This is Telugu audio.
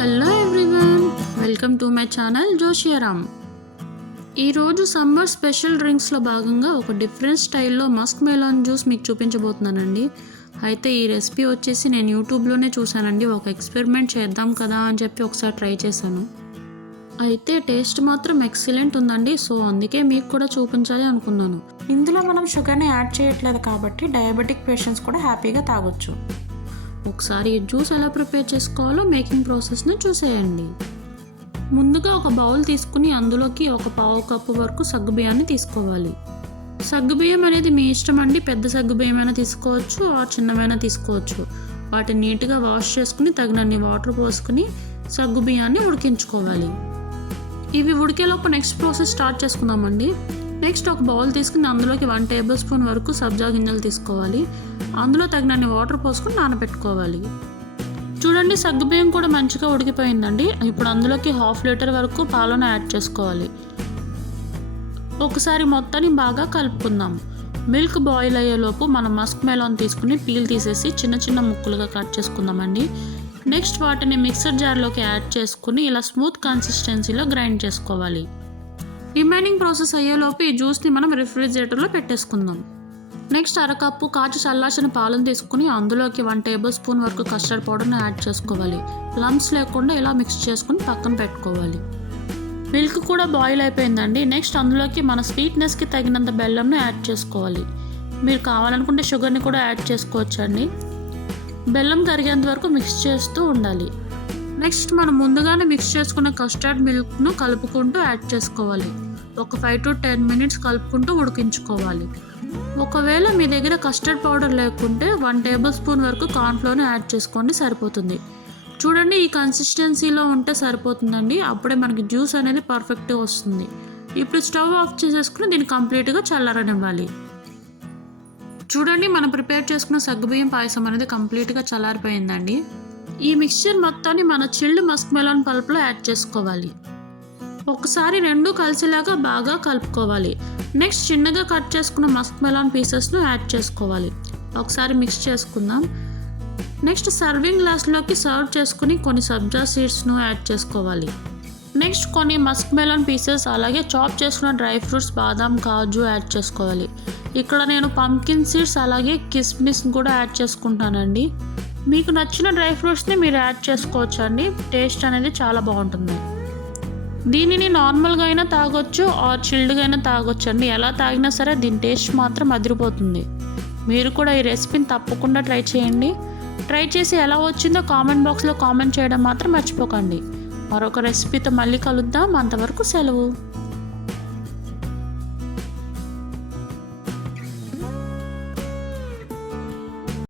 Hello everyone, welcome to my channel జోషియారామ్. ఈరోజు సమ్మర్ స్పెషల్ డ్రింక్స్లో భాగంగా ఒక డిఫరెంట్ స్టైల్లో మస్క్ మెలాన్ జ్యూస్ మీకు చూపించబోతున్నానండి. అయితే ఈ రెసిపీ వచ్చేసి నేను యూట్యూబ్లోనే చూశానండి. ఒక ఎక్స్పెరిమెంట్ చేద్దాం కదా అని చెప్పి ఒకసారి ట్రై చేశాను. అయితే టేస్ట్ మాత్రం ఎక్సలెంట్ ఉందండి. సో అందుకే మీకు కూడా చూపించాలి అనుకున్నాను. ఇందులో మనం షుగర్ని యాడ్ చేయట్లేదు కాబట్టి డయాబెటిక్ పేషెంట్స్ కూడా హ్యాపీగా తాగొచ్చు. ఒకసారి ఈ జ్యూస్ ఎలా ప్రిపేర్ చేసుకోవాలో మేకింగ్ ప్రాసెస్ని చూసేయండి. ముందుగా ఒక బౌల్ తీసుకుని అందులోకి ఒక పావు కప్పు వరకు సగ్గుబియ్యాన్ని తీసుకోవాలి. సగ్గుబియ్యం అనేది మీ ఇష్టం అండి. పెద్ద సగ్గుబియ్యమైనా తీసుకోవచ్చు, చిన్నమైనా తీసుకోవచ్చు. వాటిని నీట్గా వాష్ చేసుకుని తగినన్ని వాటర్ పోసుకుని సగ్గుబియ్యాన్ని ఉడికించుకోవాలి. ఇవి ఉడికేలోపు నెక్స్ట్ ప్రాసెస్ స్టార్ట్ చేసుకుందామండి. నెక్స్ట్ ఒక బౌల్ తీసుకుని అందులోకి 1 టేబుల్ స్పూన్ వరకు సబ్జా గింజలు తీసుకోవాలి. అందులో తగినన్ని వాటర్ పోసుకుని నానబెట్టుకోవాలి. చూడండి, సగ్గుబియ్యం కూడా మంచిగా ఉడికిపోయిందండి. ఇప్పుడు అందులోకి 1/2 లీటర్ వరకు పాలను యాడ్ చేసుకోవాలి. ఒకసారి మొత్తాన్ని బాగా కలుపుకుందాం. మిల్క్ బాయిల్ అయ్యేలోపు మనం మస్క్ మెలాన్ తీసుకుని పీల్ తీసేసి చిన్న చిన్న ముక్కలుగా కట్ చేసుకుందామండి. నెక్స్ట్ వాటిని మిక్సర్ జార్లోకి యాడ్ చేసుకుని ఇలా స్మూత్ కన్సిస్టెన్సీలో గ్రైండ్ చేసుకోవాలి. రిమైనింగ్ ప్రాసెస్ అయ్యేలోపు ఈ జ్యూస్ని మనం రిఫ్రిజిరేటర్లో పెట్టేసుకుందాం. నెక్స్ట్ అరకప్పు కాచి చల్లార్చిన పాలను తీసుకుని అందులోకి 1 టేబుల్ స్పూన్ వరకు కస్టర్డ్ పౌడర్ని యాడ్ చేసుకోవాలి. లంప్స్ లేకుండా ఇలా మిక్స్ చేసుకుని పక్కన పెట్టుకోవాలి. మిల్క్ కూడా బాయిల్ అయిపోయిందండి. నెక్స్ట్ అందులోకి మన స్వీట్నెస్కి తగినంత బెల్లంను యాడ్ చేసుకోవాలి. మీరు కావాలనుకుంటే షుగర్ని కూడా యాడ్ చేసుకోవచ్చండి. బెల్లం కరిగేంత వరకు మిక్స్ చేస్తూ ఉండాలి. నెక్స్ట్ మనం ముందుగానే మిక్స్ చేసుకున్న కస్టర్డ్ మిల్క్ను కలుపుకుంటూ యాడ్ చేసుకోవాలి. ఒక 5 to 10 మినిట్స్ కలుపుకుంటూ ఉడికించుకోవాలి. ఒకవేళ మీ దగ్గర కస్టర్డ్ పౌడర్ లేకుంటే 1 టేబుల్ స్పూన్ వరకు కార్న్ఫ్లోర్ని యాడ్ చేసుకోండి, సరిపోతుంది. చూడండి, ఈ కన్సిస్టెన్సీలో ఉంటే సరిపోతుందండి. అప్పుడే మనకి జ్యూస్ అనేది పర్ఫెక్ట్గా వస్తుంది. ఇప్పుడు స్టవ్ ఆఫ్ చేసేసుకుని దీన్ని కంప్లీట్గా చల్లారనివ్వాలి. చూడండి, మనం ప్రిపేర్ చేసుకున్న సగ్గుబియ్యం పాయసం అనేది కంప్లీట్గా చల్లారిపోయిందండి. ఈ మిక్స్చర్ మొత్తాన్ని మన చిల్డ్ మస్క్ మెలాన్ పల్ప్లో యాడ్ చేసుకోవాలి. ఒకసారి రెండు కలిసేలాగా బాగా కలుపుకోవాలి. నెక్స్ట్ చిన్నగా కట్ చేసుకున్న మస్క్ మెలాన్ పీసెస్ను యాడ్ చేసుకోవాలి. ఒకసారి మిక్స్ చేసుకుందాం. నెక్స్ట్ సర్వింగ్ గ్లాస్లోకి సర్వ్ చేసుకుని కొన్ని సబ్జా సీడ్స్ను యాడ్ చేసుకోవాలి. నెక్స్ట్ కొన్ని మస్క్ మెలాన్ పీసెస్ అలాగే చాప్ చేసుకున్న డ్రై ఫ్రూట్స్ బాదాం, కాజు యాడ్ చేసుకోవాలి. ఇక్కడ నేను పంకిన్ సీడ్స్ అలాగే కిస్మిస్ కూడా యాడ్ చేసుకుంటానండి. మీకు నచ్చిన డ్రై ఫ్రూట్స్ని మీరు యాడ్ చేసుకోవచ్చు అండి. టేస్ట్ అనేది చాలా బాగుంటుంది. దీనిని నార్మల్గా అయినా తాగొచ్చు, చిల్డ్గా అయినా తాగొచ్చు అండి. ఎలా తాగినా సరే దీని టేస్ట్ మాత్రం అదిరిపోతుంది. మీరు కూడా ఈ రెసిపీని తప్పకుండా ట్రై చేయండి. ట్రై చేసి ఎలా వచ్చిందో కామెంట్ బాక్స్లో కామెంట్ చేయడం మాత్రం మర్చిపోకండి. మరొక రెసిపీతో మళ్ళీ కలుద్దాం. అంతవరకు సెలవు.